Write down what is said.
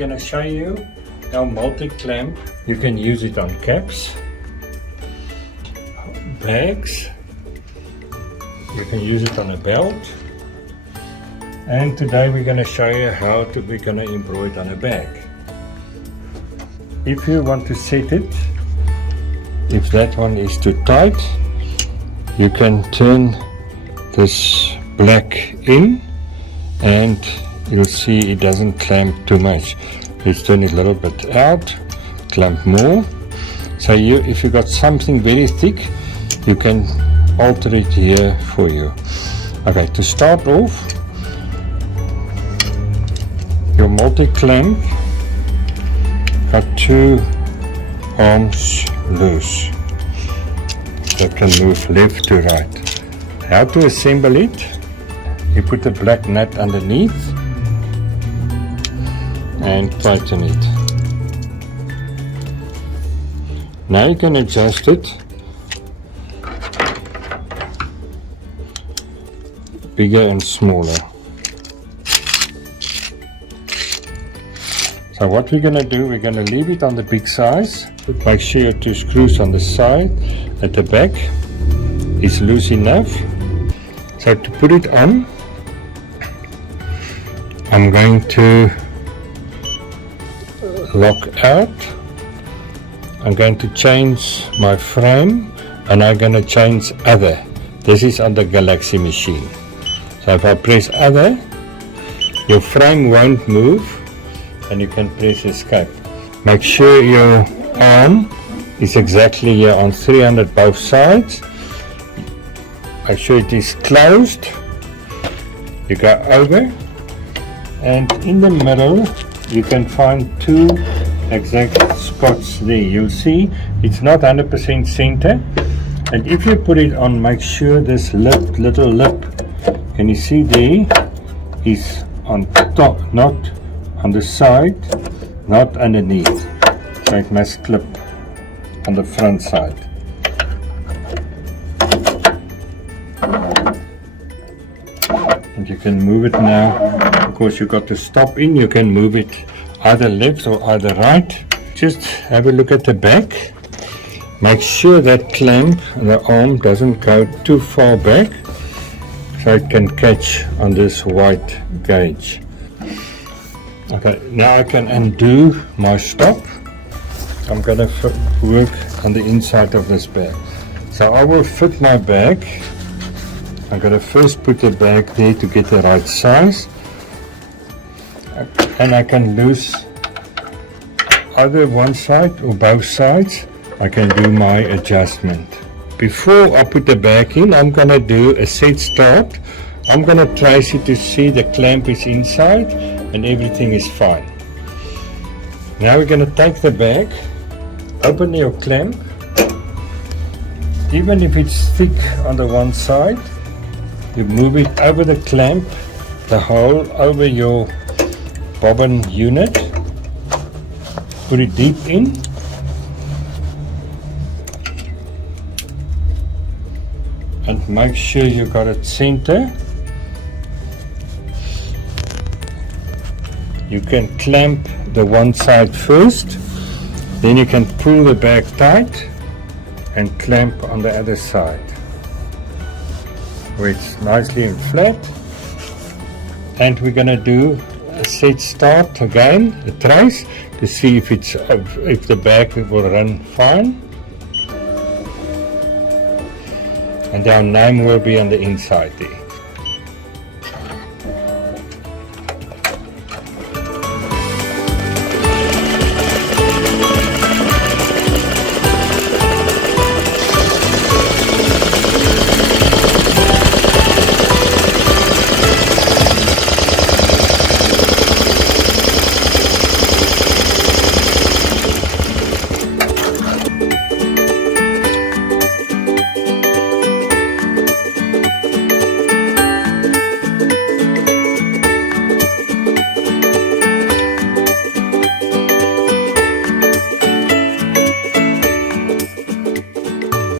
going to show you our multi-clamp. You can use it on caps, bags, you can use it on a belt, and today we're going to show you how we're going to embroider on a bag. If you want to set it, if that one is too tight, you can turn this black in and you'll see it doesn't clamp too much. Let's turn it a little bit out, clamp more. So if you got something very thick, you can alter it here for you. Okay, to start off, your multi-clamp got two arms loose that can move left to right. How to assemble it? You put a black nut underneath and tighten it. Now you can adjust it bigger and smaller. So what we're going to do, we're going to leave it on the big size. Make sure your two screws on the side at the back is loose enough. So to put it on, I'm going to lock out. I'm going to change my frame and I'm going to change other. This is on the Galaxy machine. So if I press other, your frame won't move and you can press escape. Make sure your arm is exactly here on 300 both sides. Make sure it is closed. You go over and in the middle you can find two exact spots there. You'll see it's not 100% center, and if you put it on, make sure this little lip, can you see there, is on top, not on the side, not underneath. So it must clip on the front side. And you can move it now. Of course, you got to stop in. You can move it either left or either right. Just have a look at the back. Make sure that clamp, the arm, doesn't go too far back, so it can catch on this white gauge. Okay, now I can undo my stop. I'm going to work on the inside of this bag. So I will fit my bag. I'm going to first put the bag there to get the right size. And I can loose either one side or both sides. I can do my adjustment. Before I put the bag in, I'm going to do a set start. I'm going to trace it to see the clamp is inside and everything is fine. Now we're going to take the bag, open your clamp. Even if it's thick on the one side, you move it over the clamp, the hole over your bobbin unit, put it deep in, and make sure you got it center. You can clamp the one side first, then you can pull the bag tight and clamp on the other side where it's nicely and flat. And we're going to do a set start again, a trace, to see if the bag will run fine. And our name will be on the inside there.